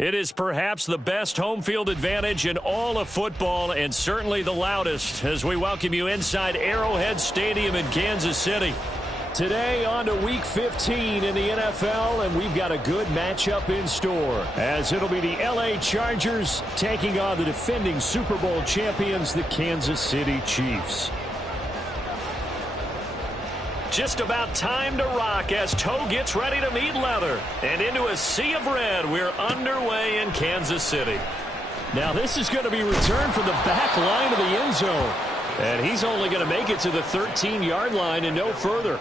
It is perhaps the best home field advantage in all of football and certainly the loudest as we welcome you inside Arrowhead Stadium in Kansas City. Today on to Week 15 in the NFL, and we've got a good matchup in store as it'll be the L.A. Chargers taking on the defending Super Bowl champions, the Kansas City Chiefs. Just about time to rock as toe gets ready to meet leather. And into a sea of red, we're underway in Kansas City. Now this is going to be returned from the back line of the end zone. And he's only going to make it to the 13-yard line and no further.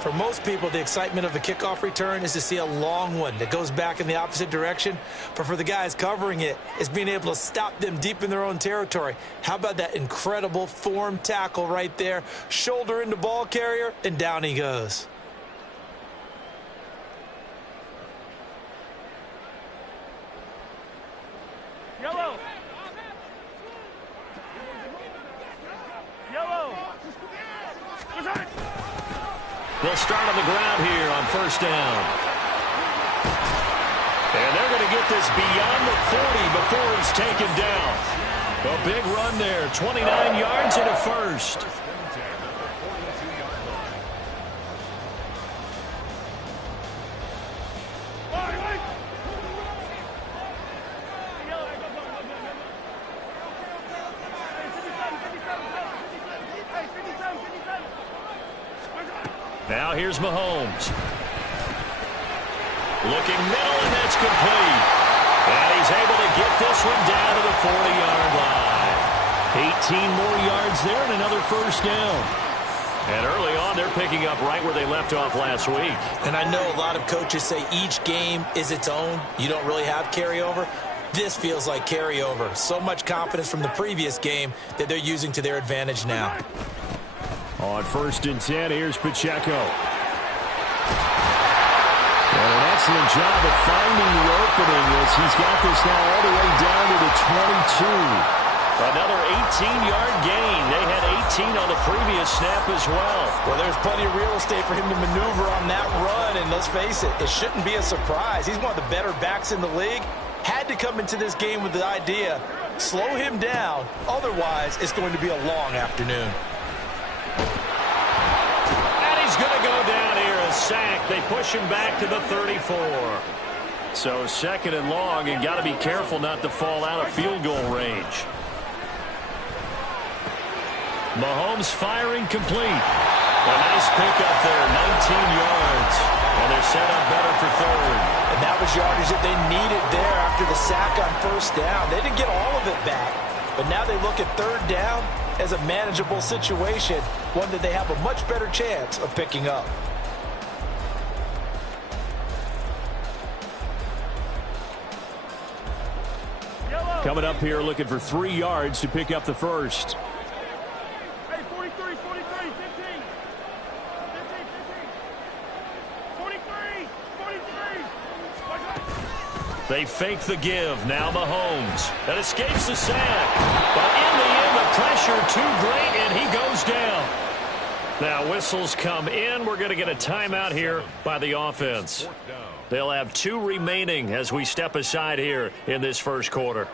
For most people, the excitement of a kickoff return is to see a long one that goes back in the opposite direction. But for the guys covering it, it's being able to stop them deep in their own territory. How about that incredible form tackle right there? Shoulder into ball carrier, and down he goes. Yellow. Yellow. They'll start on the ground here on first down. And they're going to get this beyond the 40 before he's taken down. A big run there, 29 yards and a first. Now here's Mahomes. Looking middle, and that's complete. And he's able to get this one down to the 40-yard line. 18 more yards there and another first down. And early on, they're picking up right where they left off last week. And I know a lot of coaches say each game is its own. You don't really have carryover. This feels like carryover. So much confidence from the previous game that they're using to their advantage now. On first and 10, here's Pacheco. And an excellent job of finding the opening as he's got this now all the way down to the 22. Another 18-yard gain. They had 18 on the previous snap as well. Well, there's plenty of real estate for him to maneuver on that run, and let's face it, it shouldn't be a surprise. He's one of the better backs in the league. Had to come into this game with the idea, slow him down, otherwise it's going to be a long afternoon. And he's going to go down here, a sack. They push him back to the 34. So second and long, and got to be careful not to fall out of field goal range. Mahomes firing complete. A nice pickup there, 19 yards. And they're set up better for third. And that was yardage that they needed there after the sack on first down. They didn't get all of it back, but now they look at third down as a manageable situation, one that they have a much better chance of picking up. Coming up here looking for 3 yards to pick up the first. Hey, 43, 43, 15. 43, 43. They fake the give. Now Mahomes. That escapes the sack. But in the end, the pressure too great, and he goes down. Now whistles come in. We're going to get a timeout here by the offense. They'll have 2 remaining as we step aside here in this first quarter.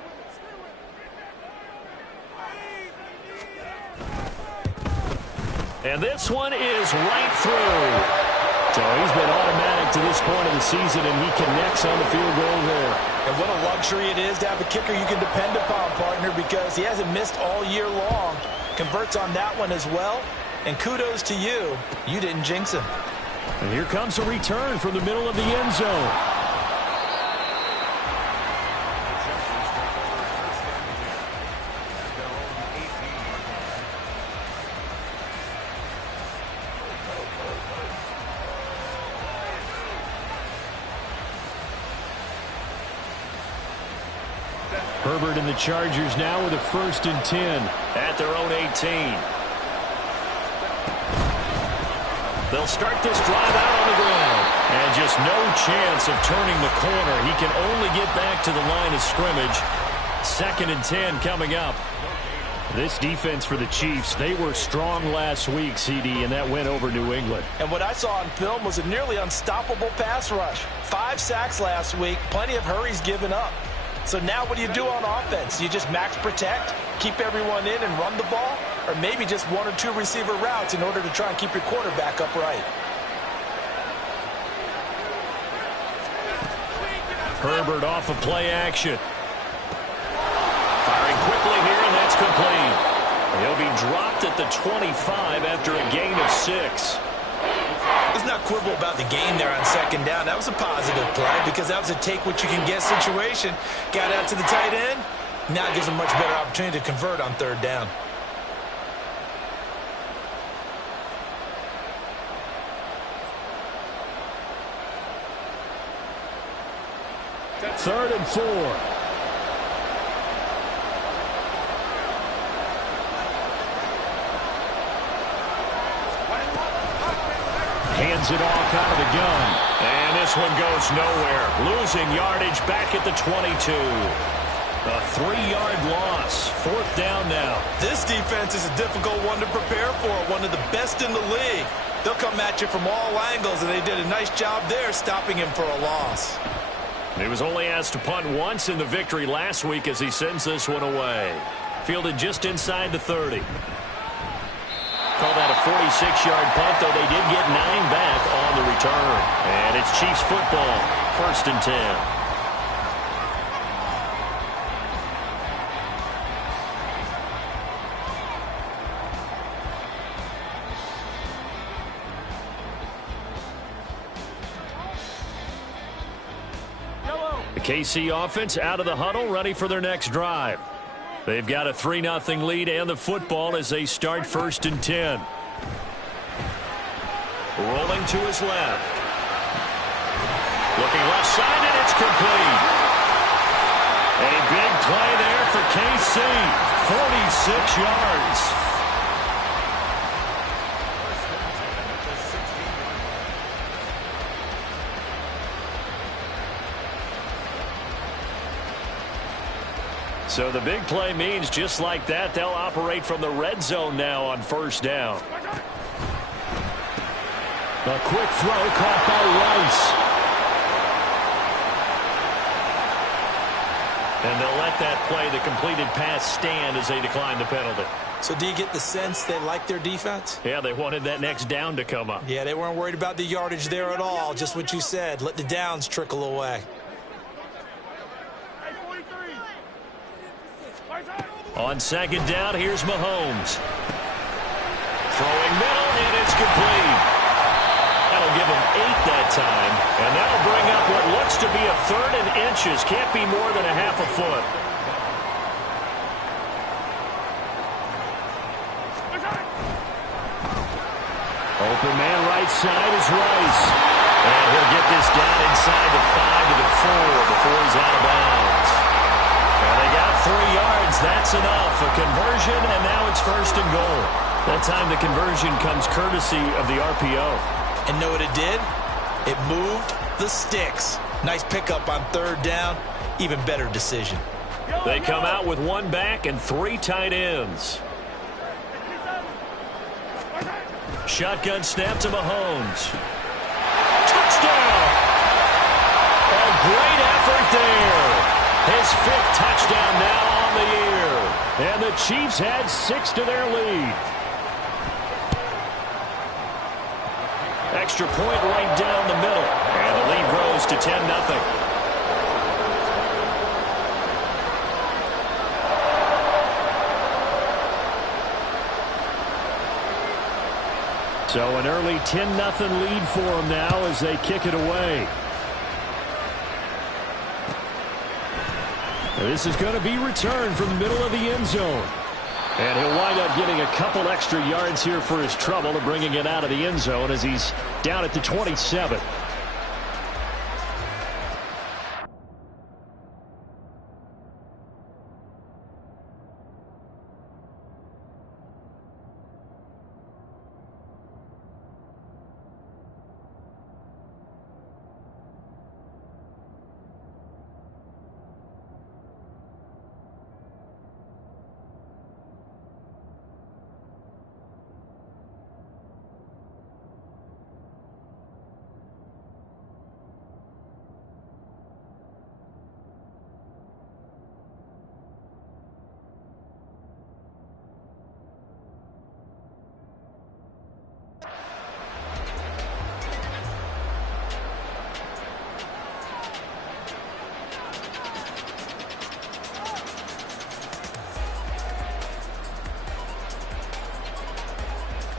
And this one is right through. So he's been automatic to this point of the season, and he connects on the field goal there. And what a luxury it is to have a kicker you can depend upon, partner, because he hasn't missed all year long. Converts on that one as well. And kudos to you. You didn't jinx him. And here comes a return from the middle of the end zone. Herbert and the Chargers now with a 1st and 10 at their own 18. They'll start this drive out on the ground. And just no chance of turning the corner. He can only get back to the line of scrimmage. 2nd and 10 coming up. This defense for the Chiefs, they were strong last week, CD, and that went over New England. And what I saw on film was a nearly unstoppable pass rush. 5 sacks last week, plenty of hurries given up. So now what do you do on offense? You just max protect, keep everyone in and run the ball, or maybe just 1 or 2 receiver routes in order to try and keep your quarterback upright. Herbert off of play action. Firing quickly here, and that's complete. He'll be dropped at the 25 after a gain of 6. Let's not quibble about the gain there on second down. That was a positive play because that was a take-what-you-can-get situation. Got out to the tight end. Now it gives them a much better opportunity to convert on third down. Third and 4. Hands it off out of the gun. And this one goes nowhere. Losing yardage back at the 22. A 3-yard loss. Fourth down now. This defense is a difficult one to prepare for. One of the best in the league. They'll come at you from all angles, and they did a nice job there stopping him for a loss. He was only asked to punt once in the victory last week as he sends this one away. Fielded just inside the 30. Call that a 46-yard punt, though they did get 9 back on the return. And it's Chiefs football, 1st and 10. The KC offense out of the huddle, ready for their next drive. They've got a 3-0 lead and the football as they start 1st and 10. Rolling to his left. Looking left side, and it's complete. A big play there for KC. 46 yards. So the big play means just like that, they'll operate from the red zone now on 1st down. A quick throw caught by Rice. And they'll let that play, the completed pass, stand as they decline the penalty. So do you get the sense they like their defense? Yeah, they wanted that next down to come up. Yeah, they weren't worried about the yardage there at all. Just what you said. Let the downs trickle away. On 2nd down, here's Mahomes. Throwing middle, and it's complete. That'll give him 8 that time, and that'll bring up what looks to be a 3rd and inches. Can't be more than a half a foot. Open man right side is Rice. And he'll get this down inside the 5 to the 4 before he's out of bounds. And they got 3 yards. That's enough. A conversion, and now it's 1st and goal. That time the conversion comes courtesy of the RPO. And know what it did? It moved the sticks. Nice pickup on 3rd down. Even better decision. They come out with 1 back and 3 tight ends. Shotgun snap to Mahomes. Touchdown! A great effort there. His 5th touchdown now on the year. And the Chiefs had 6 to their lead. Extra point right down the middle. And the lead grows to 10-0. So an early 10-0 lead for them now as they kick it away. This is going to be returned from the middle of the end zone. And he'll wind up getting a couple extra yards here for his trouble and bringing it out of the end zone as he's down at the 27.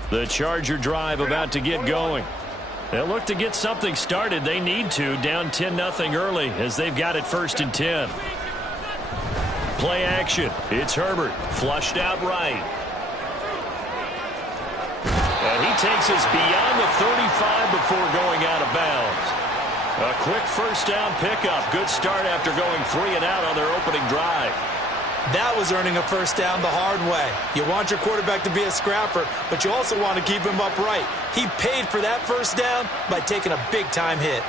The Charger drive about to get going. They'll look to get something started. They need to, down 10-0 early as they've got it 1st and 10. Play action. It's Herbert. Flushed out right. And he takes us beyond the 35 before going out of bounds. A quick first down pickup. Good start after going 3 and out on their opening drive. That was earning a first down the hard way. You want your quarterback to be a scrapper, but you also want to keep him upright. He paid for that first down by taking a big-time hit.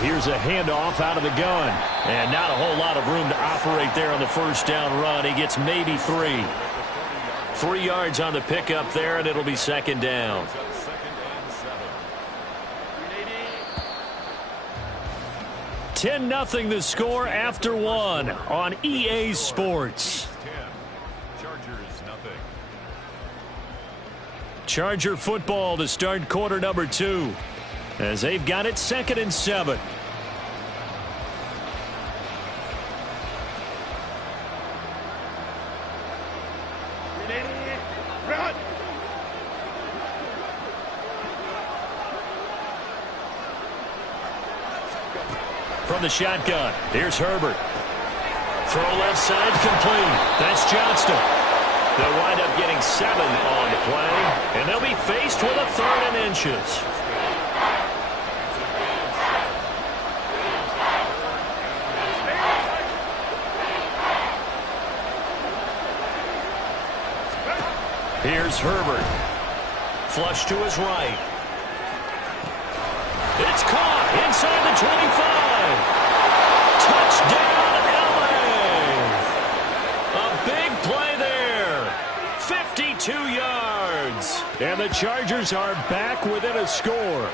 Here's a handoff out of the gun. And not a whole lot of room to operate there on the first down run. He gets maybe 3. 3 yards on the pickup there, and it'll be 2nd down. 10-0 the score after 1 on EA Sports. Charger football to start quarter number 2 as they've got it 2nd and 7. From the shotgun, here's Herbert. Throw left side complete. That's Johnston. They'll wind up getting 7 on the play, and they'll be faced with a 3rd and inches. Here's Herbert. Flush to his right. It's caught inside the 25. Touchdown, LA. A big play there. 52 yards. And the Chargers are back within a score.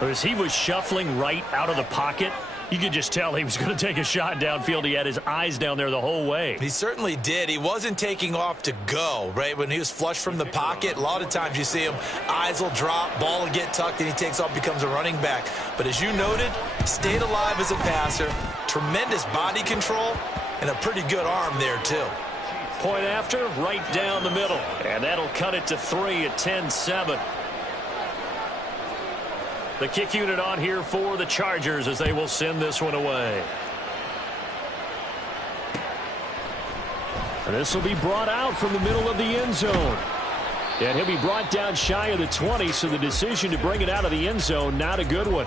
As he was shuffling right out of the pocket, you could just tell he was going to take a shot downfield. He had his eyes down there the whole way. He certainly did. He wasn't taking off to go, right? When he was flushed from the pocket, a lot of times you see him, eyes will drop, ball will get tucked, and he takes off, becomes a running back. But as you noted, stayed alive as a passer, tremendous body control, and a pretty good arm there, too. Point after, right down the middle. And that'll cut it to 3 at 10-7. The kick unit on here for the Chargers as they will send this one away. And this will be brought out from the middle of the end zone. And he'll be brought down shy of the 20, so the decision to bring it out of the end zone, not a good one.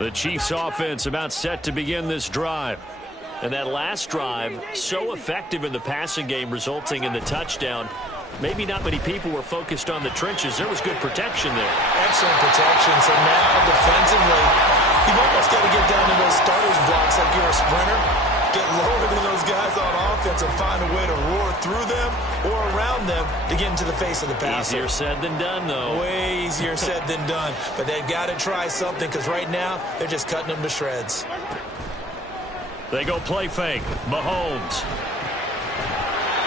The Chiefs offense about set to begin this drive. And that last drive, so effective in the passing game, resulting in the touchdown. Maybe not many people were focused on the trenches. There was good protection there. Excellent protection. So now, defensively, you've almost got to get down to those starters blocks like you're a sprinter. Get lower than those guys on offense and find a way to roar through them or around them to get into the face of the passer. Easier said than done, though. Way easier said than done. But they've got to try something because right now, they're just cutting them to shreds. They go play fake. Mahomes.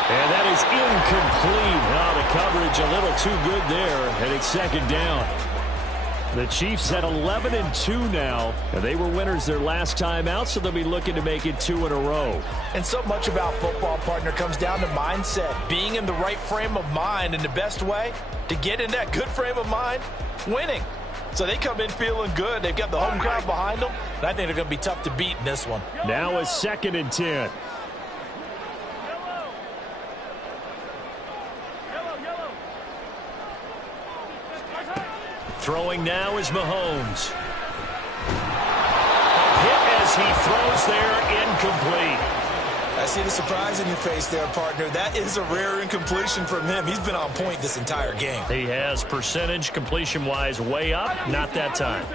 And that is incomplete. Oh, the coverage a little too good there, and it's 2nd down. The Chiefs at 11-2 now, and they were winners their last time out, so they'll be looking to make it 2 in a row. And so much about football, partner, comes down to mindset. Being in the right frame of mind, and the best way to get in that good frame of mind, winning. So they come in feeling good. They've got the home crowd behind them, and I think they're going to be tough to beat in this one. Now a 2nd and 10. Throwing now is Mahomes. Hit as he throws there, incomplete. I see the surprise in your face there, partner. That is a rare incompletion from him. He's been on point this entire game. He has percentage completion-wise way up, not that time.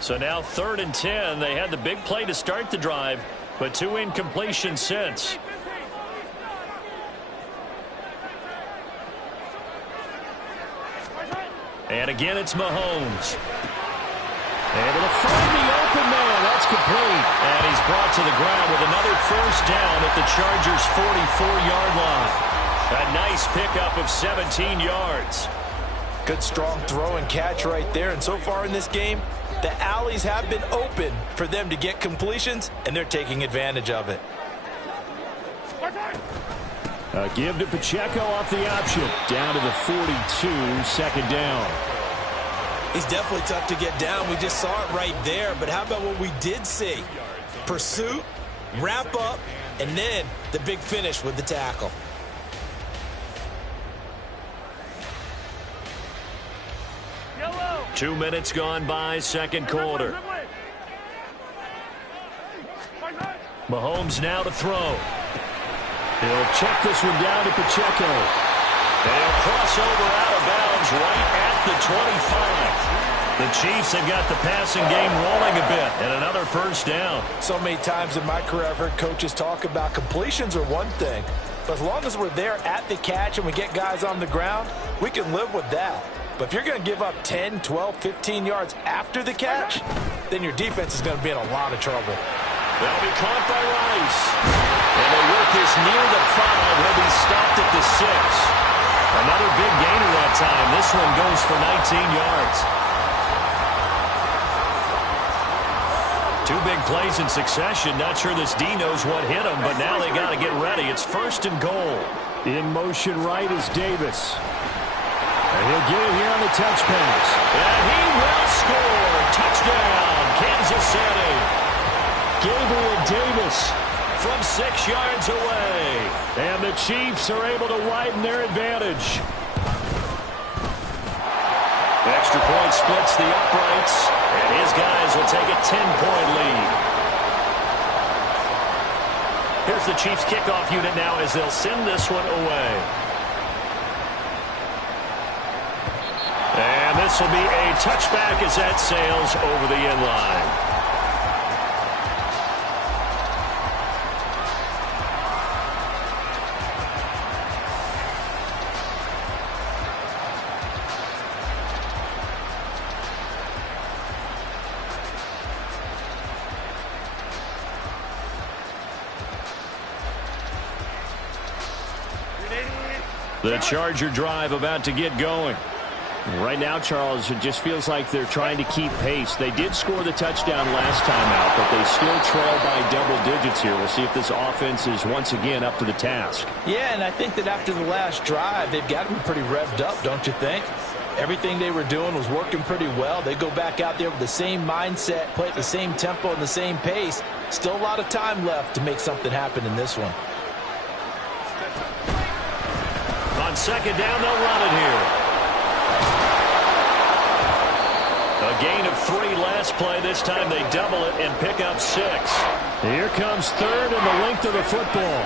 So now 3rd and 10. They had the big play to start the drive, but 2 incompletions since. And again, it's Mahomes. Able to find the open man. That's complete. And he's brought to the ground with another first down at the Chargers' 44-yard line. A nice pickup of 17 yards. Good, strong throw and catch right there. And so far in this game, the alleys have been open for them to get completions, and they're taking advantage of it. A give to Pacheco off the option. Down to the 42, second down. He's definitely tough to get down. We just saw it right there. But how about what we did see? Pursuit, wrap up, and then the big finish with the tackle. Yellow. 2 minutes gone by, second quarter. Mahomes now to throw. He'll check this one down to Pacheco. They'll cross over out of bounds right at the 25. The Chiefs have got the passing game rolling a bit, and another first down. So many times in my career I've heard coaches talk about completions are one thing, but as long as we're there at the catch and we get guys on the ground, we can live with that. But if you're going to give up 10, 12, 15 yards after the catch, then your defense is going to be in a lot of trouble. They'll be caught by Rice. And they work this near the 5. He'll be stopped at the 6. Another big gainer that time. This one goes for 19 yards. 2 big plays in succession. Not sure this D knows what hit him, but now they got to get ready. It's first and goal. In motion right is Davis. And he'll get it here on the touch pass. And he will score. Touchdown, Kansas City. Gabriel Davis from 6 yards away. And the Chiefs are able to widen their advantage. Extra point splits the uprights, and his guys will take a 10-point lead. Here's the Chiefs kickoff unit now as they'll send this one away. And this will be a touchback as that sails over the end line. The Charger drive about to get going. Right now, Charles, it just feels like they're trying to keep pace. They did score the touchdown last time out, but they still trail by double digits here. We'll see if this offense is once again up to the task. Yeah, and I think that after the last drive, they've got to be pretty revved up, don't you think? Everything they were doing was working pretty well. They go back out there with the same mindset, play at the same tempo and the same pace. Still a lot of time left to make something happen in this one. On second down, they'll run it here. A gain of 3 last play. This time they double it and pick up 6. Here comes third and the length of the football.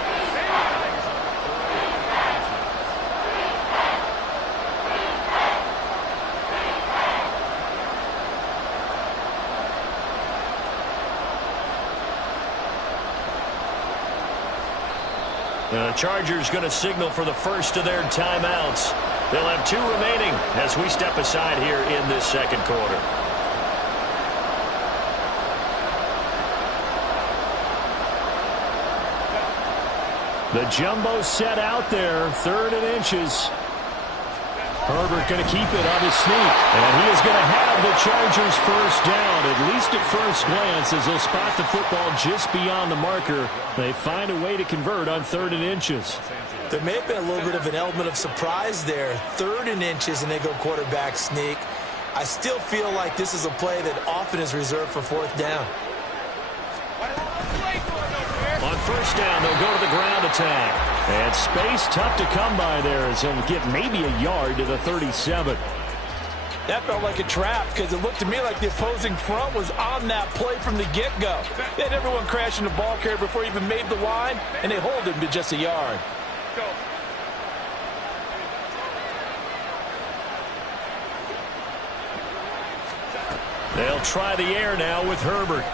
The Chargers going to signal for the first of their timeouts. They'll have 2 remaining as we step aside here in this second quarter. The jumbo set out there, 3rd and inches. Herbert going to keep it on his sneak. And he is going to have the Chargers first down, at least at first glance, as they'll spot the football just beyond the marker. They find a way to convert on 3rd and inches. There may have been a little bit of an element of surprise there. 3rd and inches, and they go quarterback sneak. I still feel like this is a play that often is reserved for 4th down. On first down, they'll go to the ground attack. And space tough to come by there as they'll get maybe a yard to the 37. That felt like a trap because it looked to me like the opposing front was on that play from the get-go. They had everyone crashing the ball carrier before he even made the line, and they hold him to just a yard. They'll try the air now with Herbert.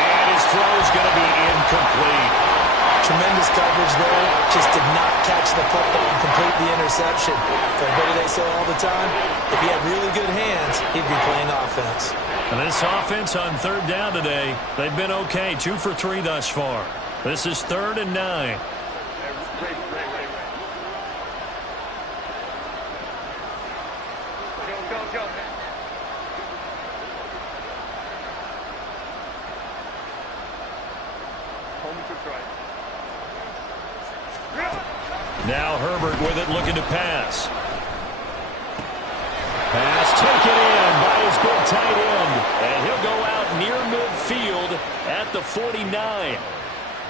And his throw's going to be incomplete. Tremendous coverage there. Just did not catch the football and complete the interception. But what do they say all the time? If he had really good hands, he'd be playing offense. And this offense on 3rd down today, they've been okay. 2 for 3 thus far. This is 3rd and 9. Now Herbert with it, looking to pass. Pass taken in by his big tight end. And he'll go out near midfield at the 49.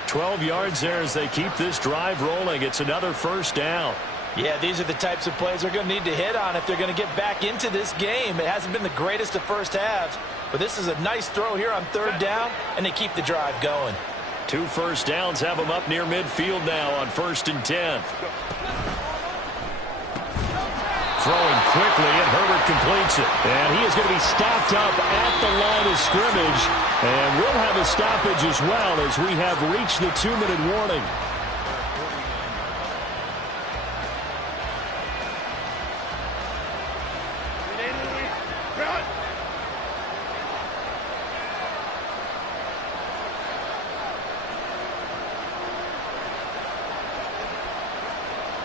12 yards there as they keep this drive rolling. It's another first down. Yeah, these are the types of plays they're going to need to hit on if they're going to get back into this game. It hasn't been the greatest of first halves, but this is a nice throw here on third down, and they keep the drive going. 2 first downs have them up near midfield now on 1st and 10. Throwing quickly, and Herbert completes it. And he is going to be stopped up at the line of scrimmage. And we'll have a stoppage as well as we have reached the 2-minute warning.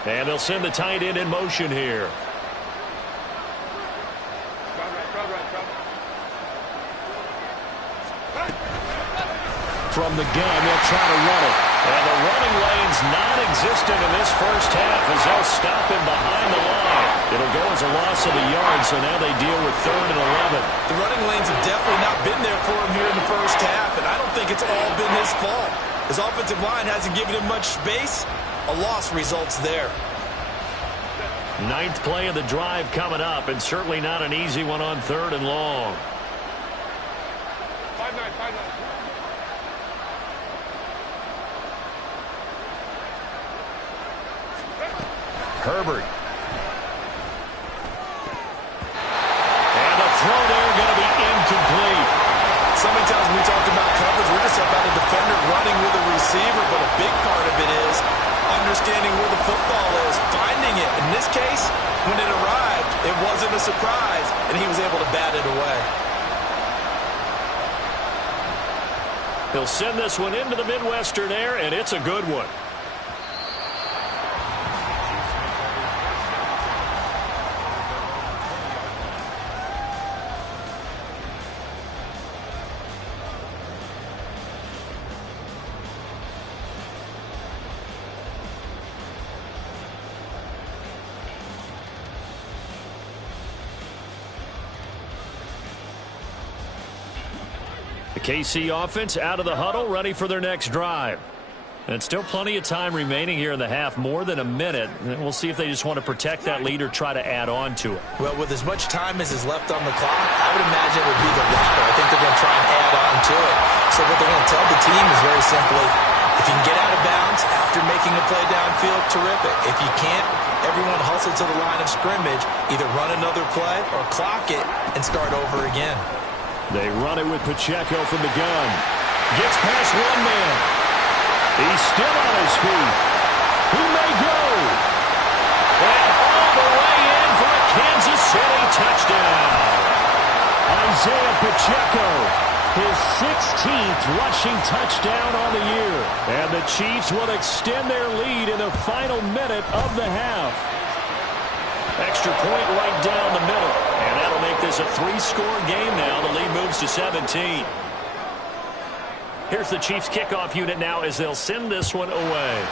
And they'll send the tight end in motion here. From the gun, they'll try to run it. And the running lane's non-existent in this first half as they'll stop him behind the line. It'll go as a loss of a yard, so now they deal with 3rd and 11. The running lanes have definitely not been there for him here in the first half, and I don't think it's all been his fault. His offensive line hasn't given him much space. A loss results there. 9th play of the drive coming up, and certainly not an easy one on 3rd and long. 5-9, 5-9. Herbert. And the throw there going to be incomplete. So many times when we talk about coverage, we're just about a defender running with a receiver, but a big part of it is understanding where the football is, finding it. In this case, when it arrived, it wasn't a surprise, and he was able to bat it away. He'll send this one into the Midwestern air, and it's a good one. KC offense out of the huddle, ready for their next drive. And still plenty of time remaining here in the half, more than a minute. And we'll see if they just want to protect that lead or try to add on to it. Well, with as much time as is left on the clock, I would imagine it would be the latter. I think they're going to try and add on to it. So what they're going to tell the team is very simply, if you can get out of bounds after making a play downfield, terrific. If you can't, everyone hustle to the line of scrimmage, either run another play or clock it and start over again. They run it with Pacheco from the gun. Gets past one man. He's still on his feet. He may go. And all the way in for a Kansas City touchdown. Isaiah Pacheco, his 16th rushing touchdown on the year. And the Chiefs will extend their lead in the final minute of the half. Extra point right down the middle. And that'll make this a 3-score game now. The lead moves to 17. Here's the Chiefs kickoff unit now as they'll send this one away.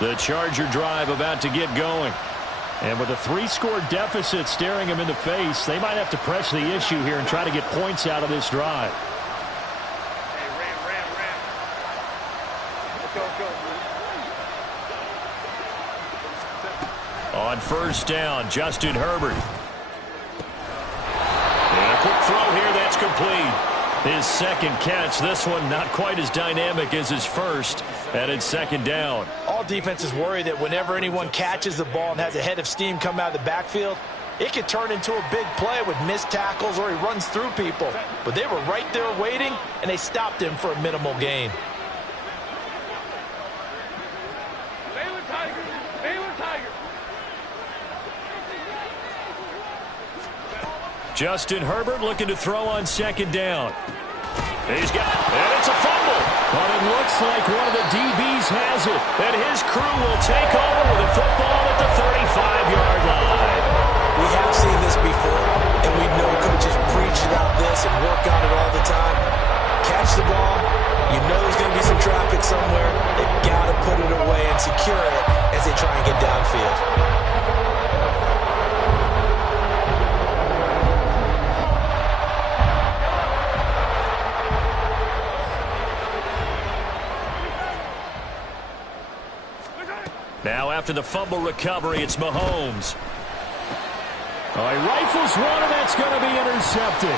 The Charger drive about to get going. And with a 3-score deficit staring him in the face, they might have to press the issue here and try to get points out of this drive. Hey, ram. Go. On first down, Justin Herbert. And a quick throw here that's complete. His second catch, this one not quite as dynamic as his first, and it's second down. All defenses worry that whenever anyone catches the ball and has a head of steam come out of the backfield, it could turn into a big play with missed tackles or he runs through people. But they were right there waiting, and they stopped him for a minimal gain. Baylor Tigers. Justin Herbert looking to throw on second down. He's got, and it's a fumble. But it looks like one of the DBs has it. And his crew will take over with the football at the 35-yard line. We have seen this before, and we know coaches preach about this and work on it all the time. Catch the ball. You know there's going to be some traffic somewhere. They've got to put it away and secure it as they try and get downfield. Now after the fumble recovery, it's Mahomes. Oh, he rifles one, and that's going to be intercepted.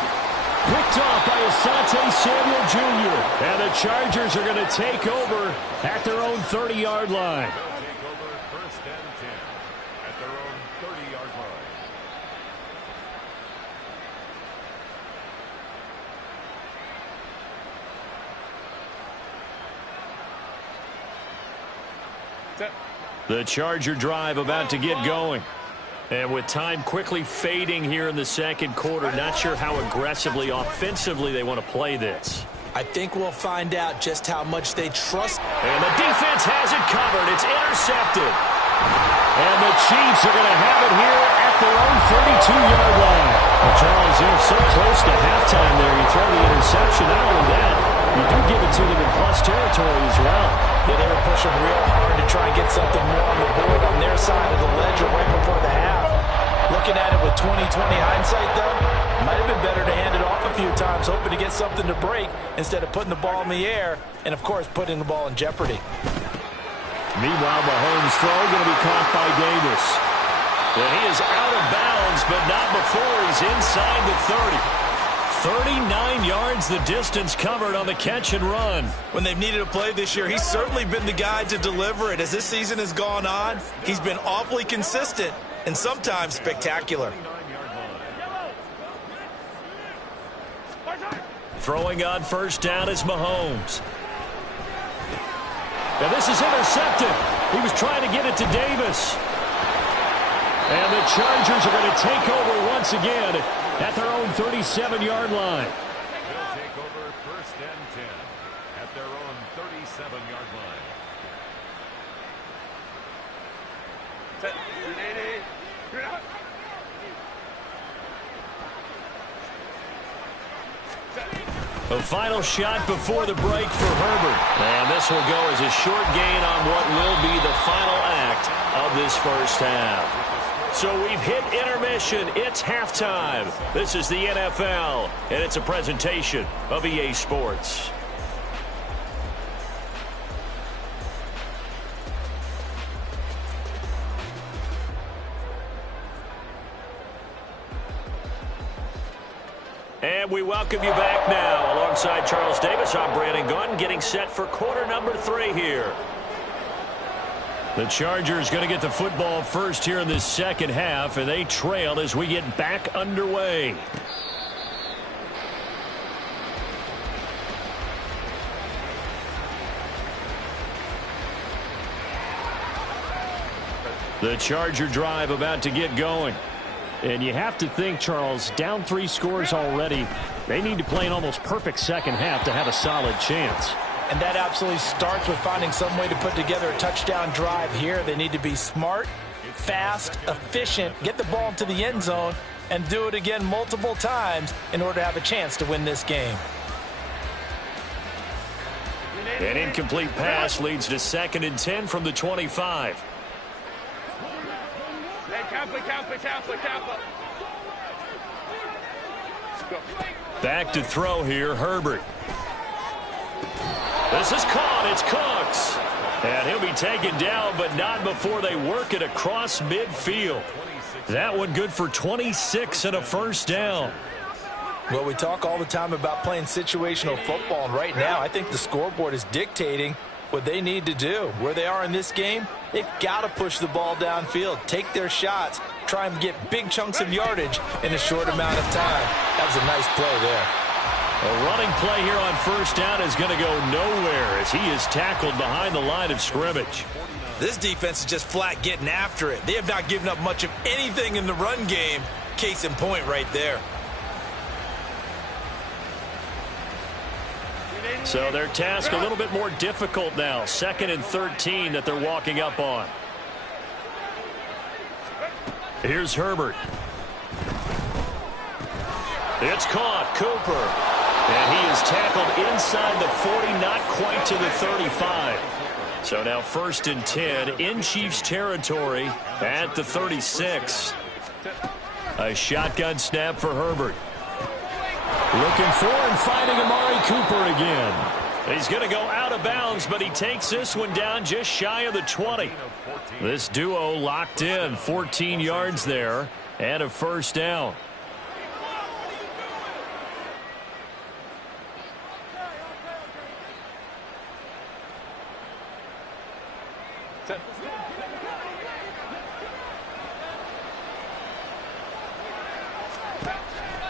Picked off by Asante Samuel Jr. And the Chargers are going to take over at their own 30-yard line. Take over first and 10 at their own 30-yard line. The Charger drive about to get going. And with time quickly fading here in the second quarter, not sure how aggressively, offensively they want to play this. I think we'll find out just how much they trust. And the defense has it covered. It's intercepted. And the Chiefs are going to have it here at their own 32-yard line. Well, Charles, they're so close to halftime there. You throw the interception. Not only that, you do give it to them in plus territory as well. Yeah, they were pushing real hard to try and get something more on the board on their side of the ledger right before the half. Looking at it with 20/20 hindsight, though, might have been better to hand it off a few times, hoping to get something to break instead of putting the ball in the air and, of course, putting the ball in jeopardy. Meanwhile, Mahomes' throw going to be caught by Davis. And he is out of bounds, but not before he's inside the 30. 39 yards the distance covered on the catch and run. When they've needed a play this year, he's certainly been the guy to deliver it. As this season has gone on, he's been awfully consistent and sometimes spectacular. Throwing on first down is Mahomes. Now this is intercepted. He was trying to get it to Davis. And the Chargers are going to take over once again at their own 37-yard line. They'll take over first and 10 at their own 37-yard line. Set. Get out. The final shot before the break for Herbert. And this will go as a short gain on what will be the final act of this first half. So we've hit intermission. It's halftime. This is the NFL, and it's a presentation of EA Sports. And we welcome you back now. Alongside Charles Davis, I'm Brandon Gaudin, getting set for quarter number 3 here. The Chargers going to get the football first here in this second half, and they trail as we get back underway. The Charger drive about to get going. And you have to think, Charles, down 3 scores already. They need to play an almost perfect second half to have a solid chance. And that absolutely starts with finding some way to put together a touchdown drive here. They need to be smart, fast, efficient, get the ball into the end zone, and do it again multiple times in order to have a chance to win this game. An incomplete pass leads to 2nd and 10 from the 25. Back to throw here, Herbert. This is caught. It's Cooks. And he'll be taken down, but not before they work it across midfield. That one good for 26 and a first down. Well, we talk all the time about playing situational football, and right now I think the scoreboard is dictating what they need to do. Where they are in this game, they've got to push the ball downfield, take their shots, try and get big chunks of yardage in a short amount of time. That was a nice play there. A running play here on first down is going to go nowhere as he is tackled behind the line of scrimmage. This defense is just flat getting after it. They have not given up much of anything in the run game. Case in point right there. So their task a little bit more difficult now. 2nd and 13 that they're walking up on. Here's Herbert. It's caught. Cooper. And he is tackled inside the 40, not quite to the 35. So now 1st and 10 in Chiefs territory at the 36. A shotgun snap for Herbert. Looking for and finding Amari Cooper again. He's going to go out of bounds, but he takes this one down just shy of the 20. This duo locked in, 14 yards there and a 1st down.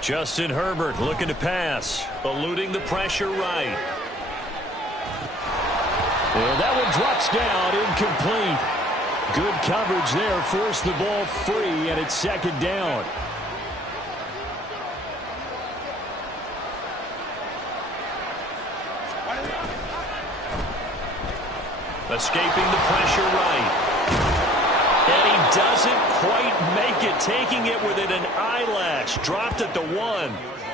Justin Herbert looking to pass, eluding the pressure right. And that one drops down, incomplete. Good coverage there, forced the ball free, and it's 2nd down. Escaping the pressure right. And he doesn't quite make it, taking it within an eyelash. Dropped at the 1.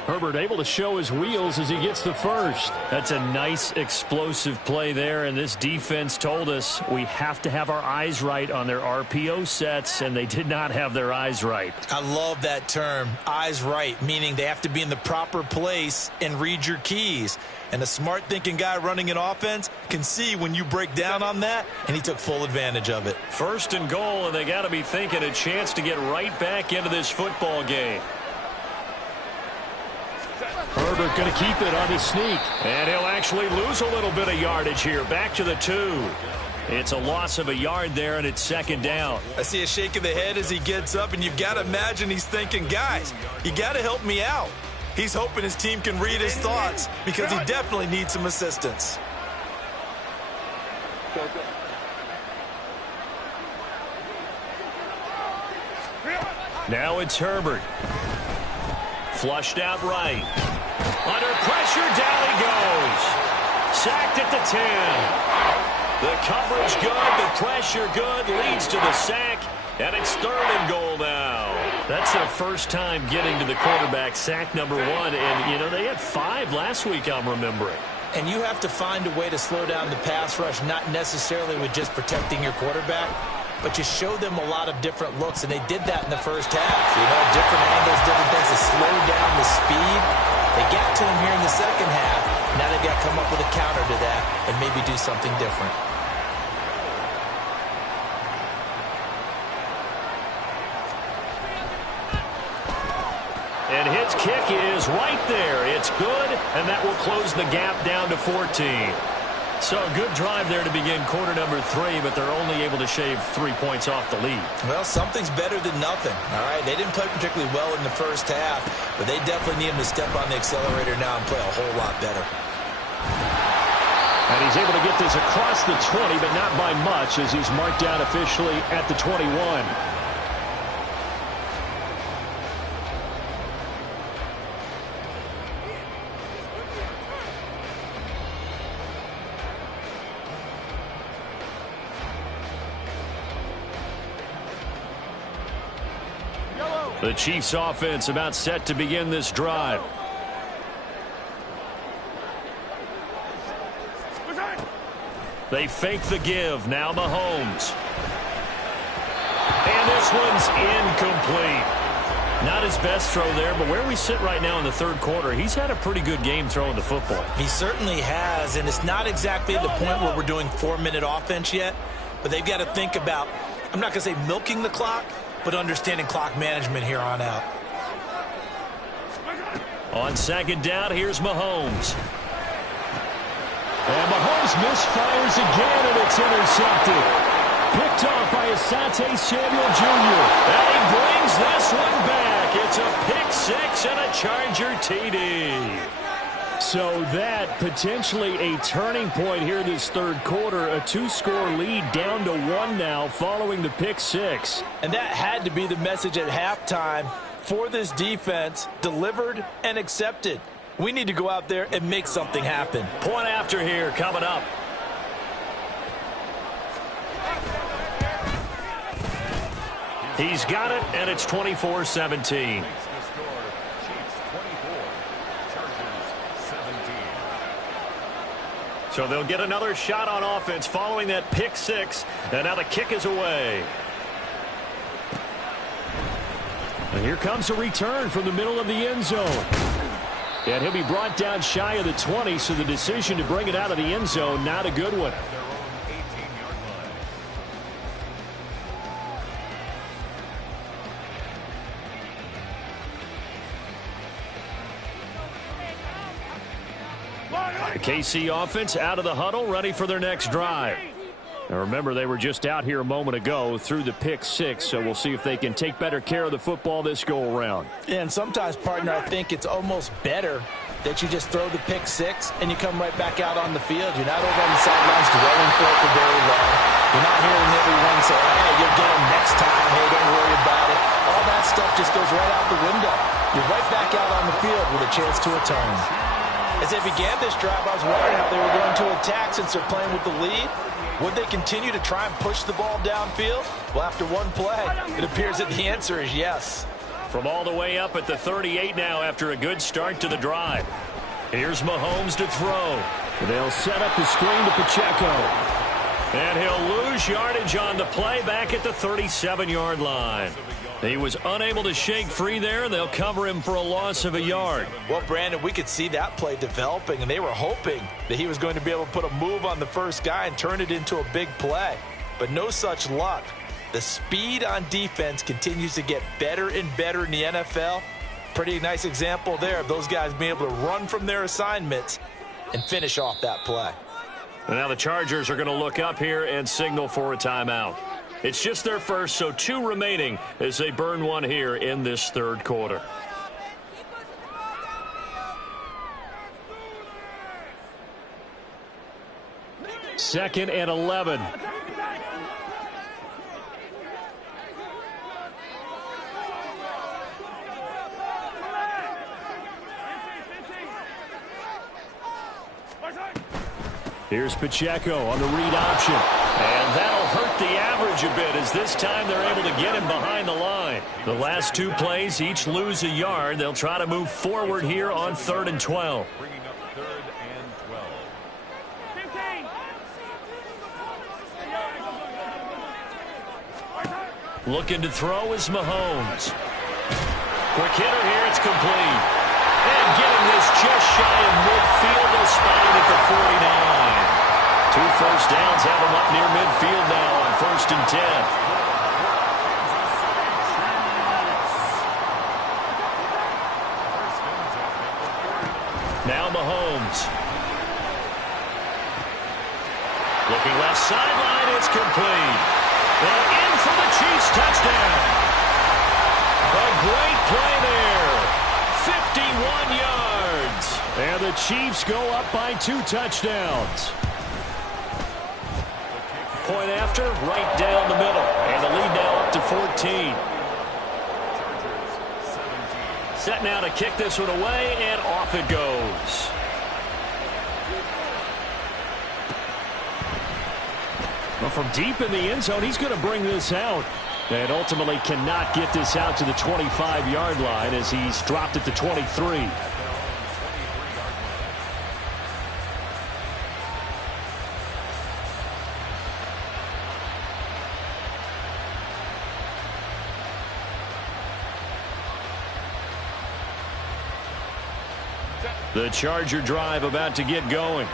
Herbert able to show his wheels as he gets the 1st. That's a nice explosive play there, and this defense told us we have to have our eyes right on their RPO sets, and they did not have their eyes right. I love that term, eyes right, meaning they have to be in the proper place and read your keys. And a smart thinking guy running an offense can see when you break down on that, and he took full advantage of it. 1st and goal, and they got to be thinking a chance to get right back into this football game. Herbert going to keep it on his sneak. And he'll actually lose a little bit of yardage here. Back to the 2. It's a loss of a yard there, and it's 2nd down. I see a shake of the head as he gets up, and you've got to imagine he's thinking, guys, you got to help me out. He's hoping his team can read his thoughts because he definitely needs some assistance. Now it's Herbert. Flushed out right. Under pressure, down he goes. Sacked at the 10. The coverage good, the pressure good, leads to the sack, and it's 3rd and goal now. That's their first time getting to the quarterback, sack number 1, and, you know, they had 5 last week, I'm remembering. And you have to find a way to slow down the pass rush, not necessarily with just protecting your quarterback, but you show them a lot of different looks, and they did that in the first half. You know, different angles, different things to slow down the speed. They got to him here in the second half. Now they've got to come up with a counter to that and maybe do something different. And his kick is right there. It's good, and that will close the gap down to 14. So a good drive there to begin quarter number 3, but they're only able to shave 3 points off the lead. Well, something's better than nothing, all right? They didn't play particularly well in the first half, but they definitely need him to step on the accelerator now and play a whole lot better. And he's able to get this across the 20, but not by much as he's marked down officially at the 21. The Chiefs offense about set to begin this drive. They fake the give. Now Mahomes. And this one's incomplete. Not his best throw there, but where we sit right now in the 3rd quarter, he's had a pretty good game throwing the football. He certainly has, and it's not exactly at the point where we're doing 4-minute offense yet, but they've got to think about, I'm not going to say milking the clock, but understanding clock management here on out. On 2nd down, here's Mahomes. And Mahomes misfires again, and it's intercepted. Picked off by Asante Samuel Jr. And he brings this one back. It's a pick 6 and a Charger TD. So that potentially a turning point here this 3rd quarter. A 2-score lead down to 1 now following the pick 6. And that had to be the message at halftime for this defense, delivered and accepted. We need to go out there and make something happen. Point after here coming up. He's got it, and it's 24-17. So they'll get another shot on offense following that pick six, and now the kick is away. And here comes a return from the middle of the end zone. And he'll be brought down shy of the 20, so the decision to bring it out of the end zone, not a good one. The KC offense out of the huddle, ready for their next drive. Now remember, they were just out here a moment ago through the pick six, so we'll see if they can take better care of the football this go-around. Yeah, and sometimes, partner, I think it's almost better that you just throw the pick six and you come right back out on the field. You're not over on the sidelines dwelling for it for very long. You're not hearing everyone say, hey, you'll get them next time. Hey, don't worry about it. All that stuff just goes right out the window. You're right back out on the field with a chance to atone. As they began this drive, I was wondering how they were going to attack since they're playing with the lead. Would they continue to try and push the ball downfield? Well, after one play, it appears that the answer is yes. From all the way up at the 38 now after a good start to the drive. Here's Mahomes to throw. They'll set up the screen to Pacheco. And he'll lose yardage on the play back at the 37-yard line. He was unable to shake free there. They'll cover him for a loss of a yard. Well, Brandon, we could see that play developing, and they were hoping that he was going to be able to put a move on the first guy and turn it into a big play. But no such luck. The speed on defense continues to get better and better in the NFL. Pretty nice example there of those guys being able to run from their assignments and finish off that play. And now the Chargers are going to look up here and signal for a timeout. It's just their first, so 2 remaining as they burn one here in this third quarter. Second and 11. Here's Pacheco on the read option. And that'll hurt the average a bit as this time they're able to get him behind the line. The last 2 plays each lose a yard. They'll try to move forward here on 3rd and 12. Bringing up 3rd and 12. Looking to throw is Mahomes. Quick hitter here, it's complete. And getting this just shy of midfield, they'll spot it at the 49. 2 first downs have them up near midfield now on 1st and 10. Now Mahomes. Looking left sideline, it's complete. And in for the Chiefs touchdown. A great play there. 51 yards. And the Chiefs go up by 2 touchdowns. Point after, right down the middle. And the lead now up to 14. Set now to kick this one away, and off it goes. Well, from deep in the end zone, he's going to bring this out. And ultimately cannot get this out to the 25-yard line as he's dropped it to 23. The Charger drive about to get going.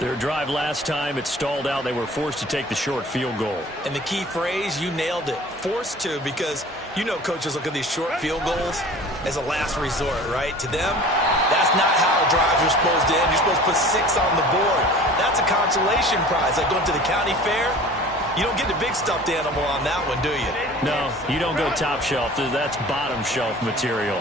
Their drive last time, it stalled out. They were forced to take the short field goal. And the key phrase, you nailed it, forced to, because you know coaches look at these short field goals as a last resort, right? To them, that's not how drives are supposed to end. You're supposed to put 6 on the board. That's a consolation prize. Like going to the county fair, you don't get the big stuffed animal on that one, do you? No, you don't go top shelf. That's bottom shelf material.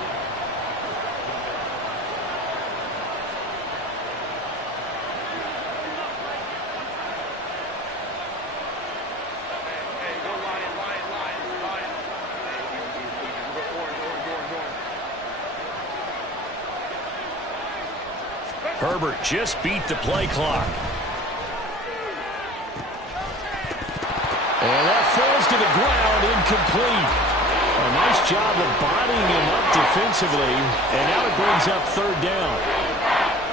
Herbert just beat the play clock. And that falls to the ground, incomplete. A nice job of bodying him up defensively, and now it brings up third down.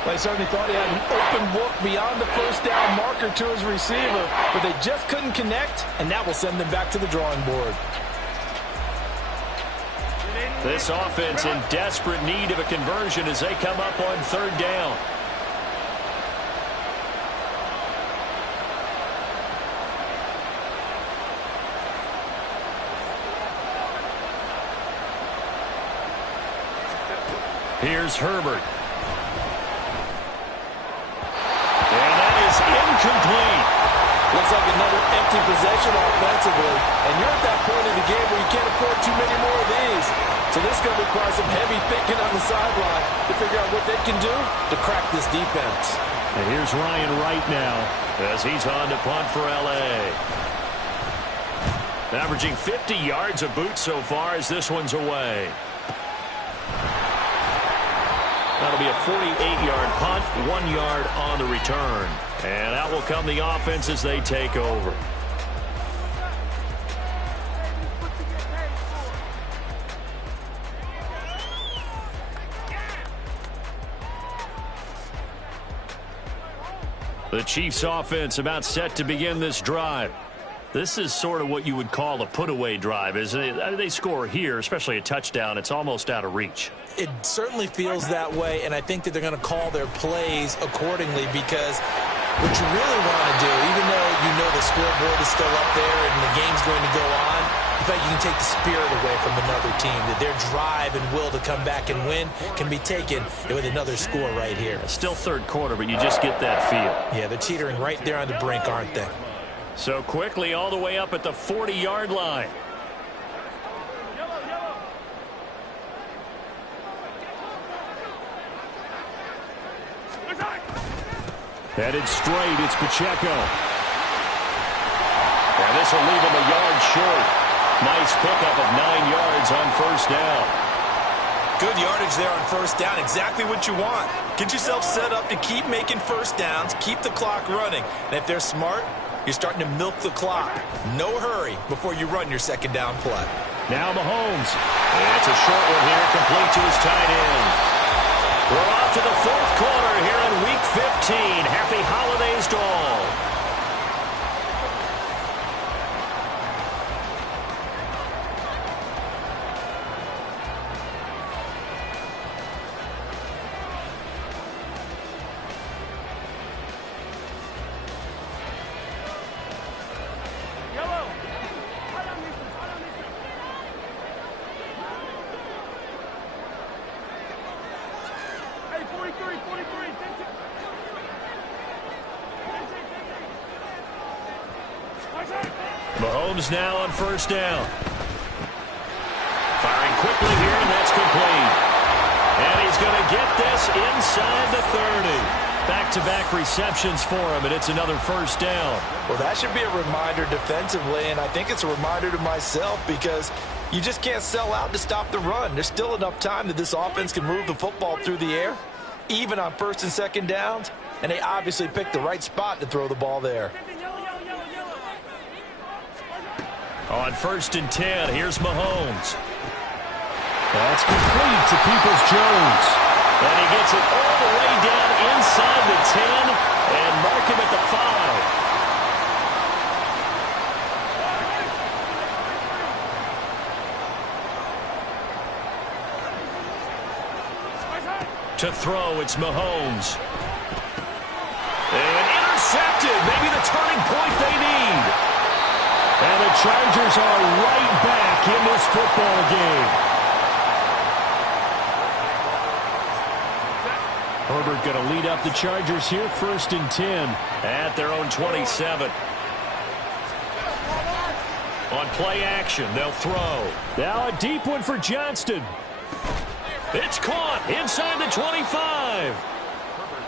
Well, he certainly thought he had an open look beyond the first down marker to his receiver, but they just couldn't connect, and that will send them back to the drawing board. This offense in desperate need of a conversion as they come up on third down. Here's Herbert. And that is incomplete. Looks like another empty possession offensively, and you're at that point in the game where you can't afford too many more of these. So this is going to require some heavy thinking on the sideline to figure out what they can do to crack this defense. And here's Ryan Wright now as he's on to punt for L.A. Averaging 50 yards a boot so far as this one's away. That'll be a 48-yard punt, 1 yard on the return. And out will come the offense as they take over. The Chiefs offense about set to begin this drive. This is sort of what you would call a put-away drive, isn't it? They score here, especially a touchdown. It's almost out of reach. It certainly feels that way, and I think that they're going to call their plays accordingly because what you really want to do, even though you know the scoreboard is still up there and the game's going to go on, in fact, you can take the spirit away from another team, that their drive and will to come back and win can be taken with another score right here. Still third quarter, but you just get that feel. Yeah, they're teetering right there on the brink, aren't they? So quickly all the way up at the 40-yard line. Headed straight, it's Pacheco. And this will leave him a yard short. Nice pickup of 9 yards on first down. Good yardage there on first down. Exactly what you want. Get yourself set up to keep making first downs, keep the clock running. And if they're smart, you're starting to milk the clock. No hurry before you run your second down play. Now Mahomes. And it's a short one here, complete to his tight end. We're off to the fourth quarter here in Week 15. Happy holidays to all. Mahomes now on first down. Firing quickly here, and that's complete. And he's going to get this inside the 30. Back-to-back receptions for him, and it's another first down. Well, that should be a reminder defensively, and I think it's a reminder to myself because you just can't sell out to stop the run. There's still enough time that this offense can move the football through the air, even on first and second downs, and they obviously picked the right spot to throw the ball there. On first and 10, here's Mahomes. That's complete to Peoples-Jones. And he gets it all the way down inside the 10 and mark him at the 5. To throw, it's Mahomes. And intercepted. Maybe the turning point they need. And the Chargers are right back in this football game. Herbert going to lead up the Chargers here, first and 10 at their own 27. On play action, they'll throw. Now a deep one for Johnston. It's caught inside the 25.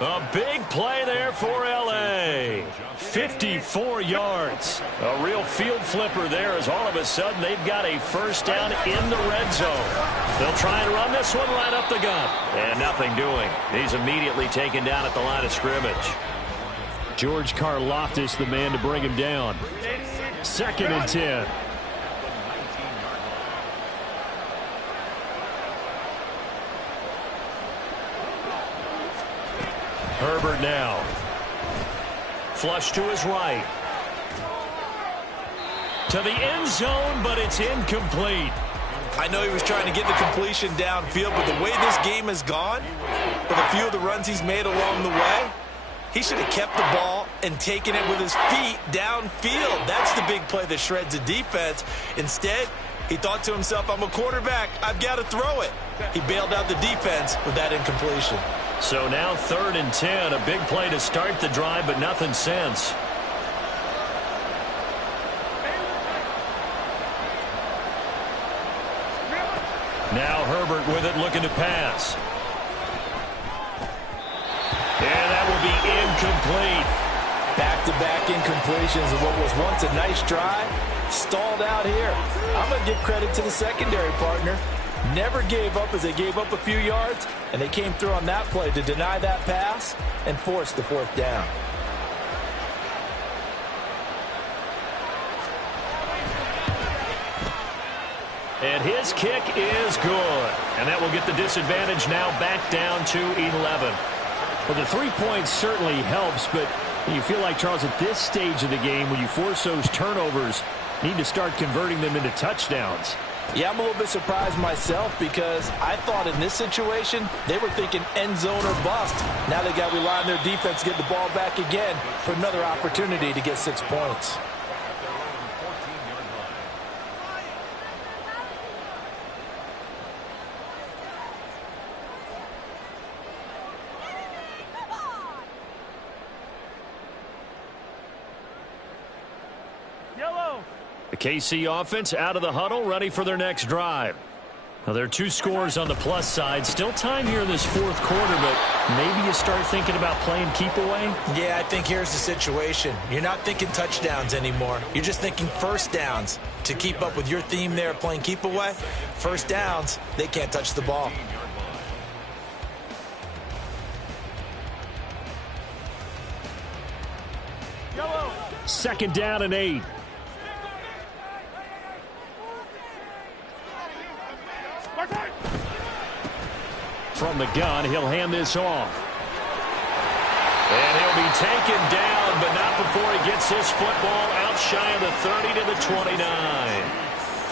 A big play there for L.A. 54 yards. A real field flipper there as all of a sudden they've got a first down in the red zone. They'll try and run this one right up the gut. And nothing doing. He's immediately taken down at the line of scrimmage. George Karlaftis, the man to bring him down. 2nd and 10. Herbert now. Flush to his right. To the end zone, but it's incomplete. I know he was trying to get the completion downfield, but the way this game has gone, with a few of the runs he's made along the way, he should have kept the ball and taken it with his feet downfield. That's the big play that shreds the defense. Instead, he thought to himself, I'm a quarterback. I've got to throw it. He bailed out the defense with that incompletion. So now 3rd and 10, a big play to start the drive, but nothing since. Now Herbert with it, looking to pass. And that will be incomplete. Back-to-back incompletions of what was once a nice drive. Stalled out here. I'm going to give credit to the secondary partner. Never gave up as they gave up a few yards, and they came through on that play to deny that pass and force the 4th down. And his kick is good. And that will get the disadvantage now back down to 11. Well, the 3 points certainly helps, but you feel like, Charles, at this stage of the game, when you force those turnovers, need to start converting them into touchdowns. Yeah, I'm a little bit surprised myself because I thought in this situation they were thinking end zone or bust. Now they got to rely on their defense to get the ball back again for another opportunity to get 6 points. The KC offense out of the huddle, ready for their next drive. Now, there are 2 scores on the plus side. Still time here in this 4th quarter, but maybe you start thinking about playing keep away? Yeah, I think here's the situation. You're not thinking touchdowns anymore. You're just thinking first downs. To keep up with your theme there, playing keep away, first downs, they can't touch the ball. Second down and 8. From the gun, he'll hand this off. And he'll be taken down, but not before he gets this football out shy of the 30 to the 29.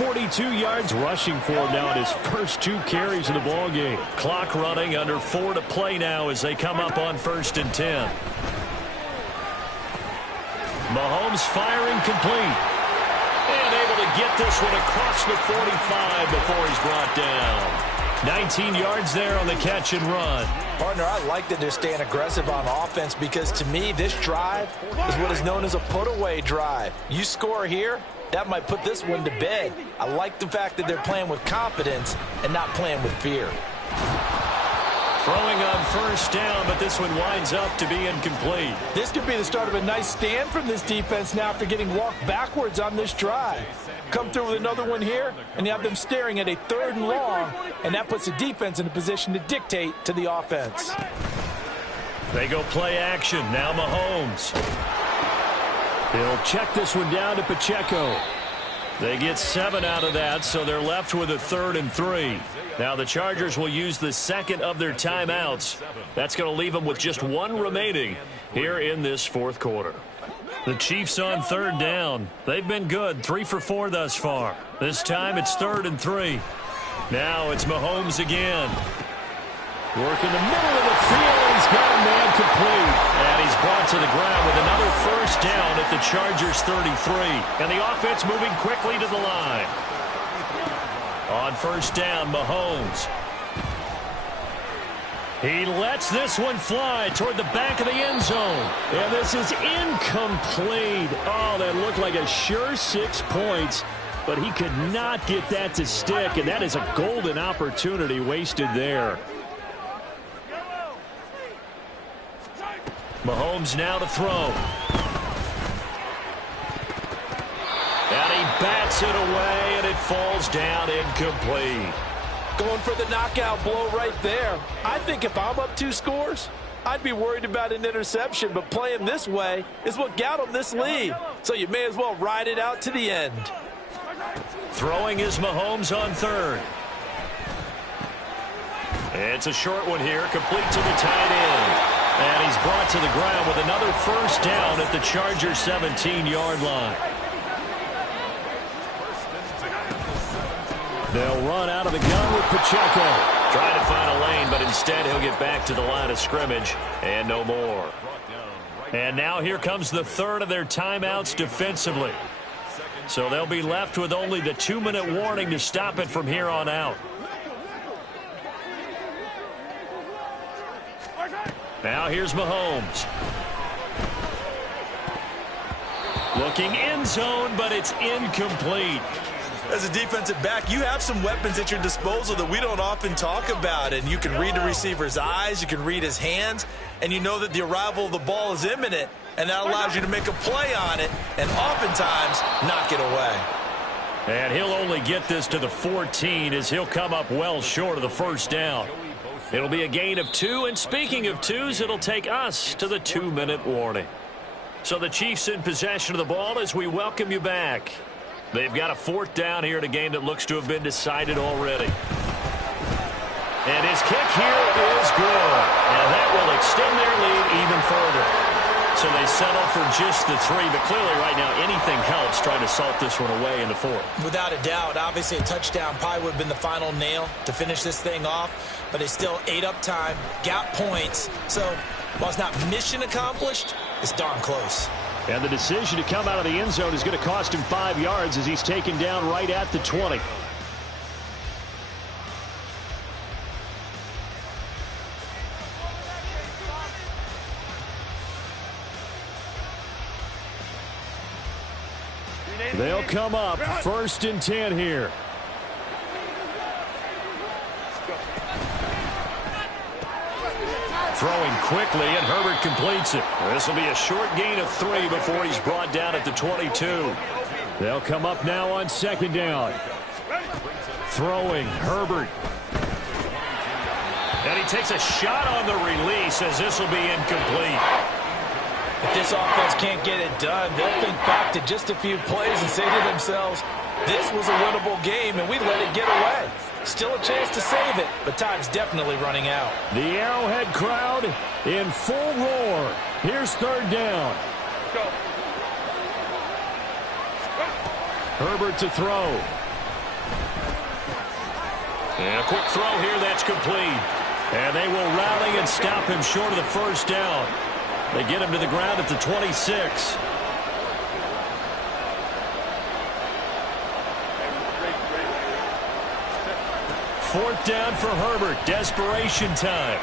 42 yards rushing for him now in his first 2 carries of the ball game. Clock running, under 4 to play now as they come up on 1st and 10. Mahomes firing complete. And able to get this one across the 45 before he's brought down. 19 yards there on the catch and run. Partner, I like that they're staying aggressive on offense because to me this drive is what is known as a put-away drive. You score here, that might put this one to bed. I like the fact that they're playing with confidence and not playing with fear. Throwing on first down, but this one winds up to be incomplete. This could be the start of a nice stand from this defense now after getting walked backwards on this drive. Come through with another one here, and you have them staring at a 3rd and long, and that puts the defense in a position to dictate to the offense. They go play action. Now Mahomes. He'll check this one down to Pacheco. They get 7 out of that, so they're left with a 3rd and 3. Now the Chargers will use the 2nd of their timeouts. That's going to leave them with just 1 remaining here in this 4th quarter. The Chiefs on 3rd down. They've been good, 3 for 4 thus far. This time it's 3rd and 3. Now it's Mahomes again. Work in the middle of the field. He's got a man complete. And he's brought to the ground with another first down at the Chargers 33. And the offense moving quickly to the line. On first down, Mahomes. He lets this one fly toward the back of the end zone. And this is incomplete. Oh, that looked like a sure 6 points. But he could not get that to stick. And that is a golden opportunity wasted there. Mahomes now to throw. Takes it away, and it falls down incomplete. Going for the knockout blow right there. I think if I'm up 2 scores, I'd be worried about an interception, but playing this way is what got him this lead. So you may as well ride it out to the end. Throwing is Mahomes on third. It's a short one here, complete to the tight end. And he's brought to the ground with another first down at the Chargers' 17-yard line. They'll run out of the gun with Pacheco. Trying to find a lane, but instead he'll get back to the line of scrimmage and no more. And now here comes the third of their timeouts defensively. So they'll be left with only the 2-minute warning to stop it from here on out. Now here's Mahomes. Looking end zone, but it's incomplete. As a defensive back, you have some weapons at your disposal that we don't often talk about. And you can read the receiver's eyes, you can read his hands, and you know that the arrival of the ball is imminent. And that allows you to make a play on it and oftentimes knock it away. And he'll only get this to the 14 as he'll come up well short of the first down. It'll be a gain of 2, and speaking of 2s, it'll take us to the 2-minute warning. So the Chiefs in possession of the ball as we welcome you back. They've got a 4th down here in a game that looks to have been decided already. And his kick here is good. And that will extend their lead even further. So they settle for just the 3, but clearly right now anything helps trying to salt this one away in the 4th. Without a doubt, obviously a touchdown probably would have been the final nail to finish this thing off, but they still ate up time, got points. So while it's not mission accomplished, it's darn close. And the decision to come out of the end zone is going to cost him 5 yards as he's taken down right at the 20. They'll come up 1st and 10 here. Throwing quickly, and Herbert completes it. This will be a short gain of 3 before he's brought down at the 22. They'll come up now on 2nd down. Throwing, Herbert. And he takes a shot on the release as this will be incomplete. If this offense can't get it done, they'll think back to just a few plays and say to themselves, this was a winnable game and we let it get away. Still a chance to save it, but time's definitely running out. The Arrowhead crowd in full roar. Here's 3rd down. Go. Herbert to throw. And a quick throw here that's complete. And they will rally and stop him short of the first down. They get him to the ground at the 26. Fourth down for Herbert. Desperation time.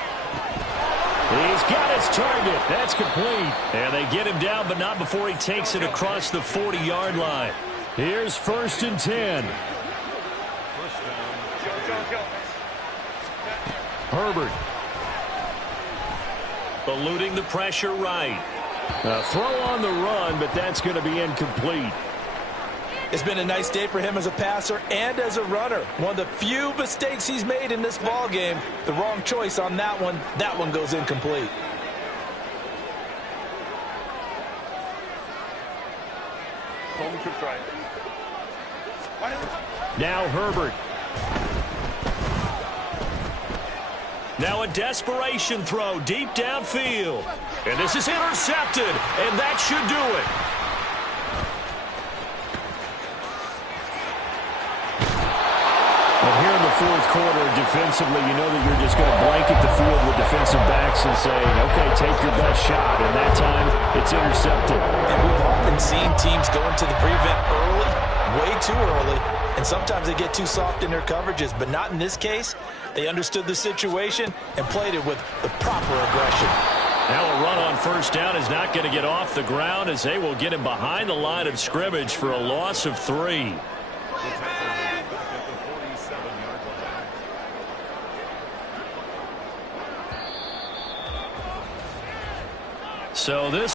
He's got his target. That's complete. And they get him down, but not before he takes it across the 40-yard line. Here's 1st and 10. Herbert. Eluding the pressure right. A throw on the run, but that's going to be incomplete. It's been a nice day for him as a passer and as a runner. One of the few mistakes he's made in this ball game. The wrong choice on that one. That one goes incomplete. Now Herbert. Now a desperation throw deep downfield. And this is intercepted, and that should do it. And here in the 4th quarter, defensively, you know that you're just going to blanket the field with defensive backs and say, okay, take your best shot. And that time, it's intercepted. And we've often seen teams go into the prevent early, way too early, and sometimes they get too soft in their coverages, but not in this case. They understood the situation and played it with the proper aggression. Now a run on first down is not going to get off the ground as they will get him behind the line of scrimmage for a loss of 3. So this